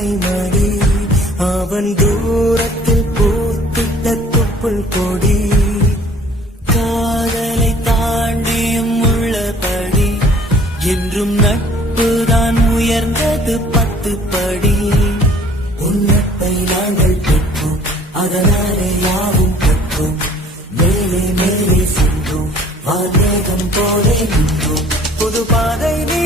அன்னை மடி அவன் தூரத்தில் பூத்திட்ட துப்புள் கொடி காதலை தாண்டியும் உள்ளபடி என்றும் நட்புதான் உயர்ந்தது 10 படி உன்னத்தை நாங்கள் பெற்றோம் அதனாலே யாவும் பெற்றோம் மேலே மேலே சென்றோம் வானேகம் போலே நின்றோம் புது பாதை நீ